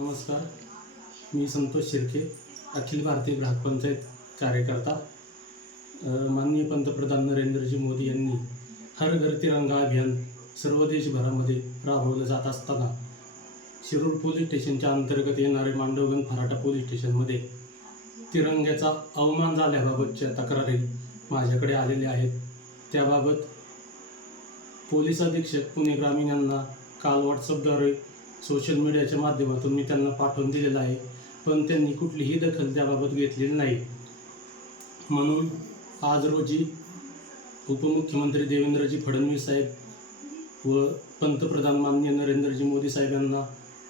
नमस्कार मी संतोष शिर्के अखिल भारतीय ग्राहक पंचायत कार्यकर्ता. माननीय पंतप्रधान नरेंद्रजी मोदी यांनी हर घर तिरंगा अभियान सर्व देशभरामध्ये राबवलं जात असताना शिरूर पोलीस स्टेशनच्या अंतर्गत येणारे मांडवगण फराटा पोलीस स्टेशनमध्ये तिरंग्याचा अवमान झाल्याबाबतच्या तक्रारी माझ्याकडे आलेल्या आहेत. त्याबाबत पोलीस अधीक्षक पुणे ग्रामीण यांना काल व्हॉट्सअपद्वारे सोशल मीडियाच्या माध्यमातून मी त्यांना पाठवून दिलेलं आहे. पण त्यांनी कुठलीही दखल त्याबाबत घेतलेली नाही. म्हणून आज रोजी उपमुख्यमंत्री देवेंद्रजी फडणवीस साहेब व पंतप्रधान माननीय नरेंद्रजी मोदी साहेबांना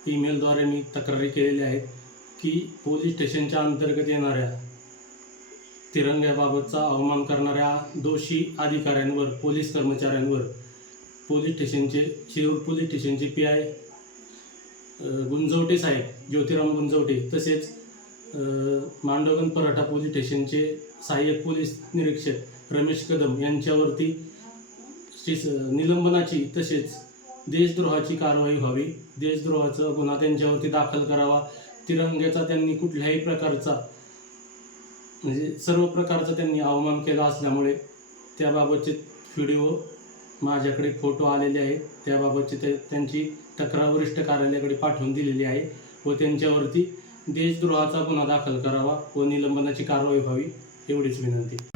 ईमेलद्वारे मी तक्रारी केलेल्या आहेत की पोलीस स्टेशनच्या अंतर्गत येणाऱ्या तिरंग्याबाबतचा अवमान करणाऱ्या दोषी अधिकाऱ्यांवर पोलीस कर्मचाऱ्यांवर पोलीस स्टेशनचे शिरूर पोलीस स्टेशनचे पी आय गुंजवटे साहेब ज्योतिराम गुंजवटे तसेच अ, मांडवगण पराठा पोलीस स्टेशनचे सहाय्यक पोलीस निरीक्षक रमेश कदम यांच्यावरती निलंबनाची तसेच देशद्रोहाची कारवाई व्हावी. देशद्रोहाचा गुन्हा त्यांच्यावरती दाखल करावा. तिरंग्याचा त्यांनी कुठल्याही प्रकारचा म्हणजे सर्व प्रकारचा त्यांनी अवमान केला असल्यामुळे त्याबाबतचे व्हिडिओ माझ्याकडे फोटो आलेले आहेत. त्याबाबतची ते त्यांची तक्रार वरिष्ठ कार्यालयाकडे पाठवून दिलेली आहे व त्यांच्यावरती देशद्रोहाचा गुन्हा दाखल करावा व निलंबनाची कारवाई व्हावी एवढीच विनंती.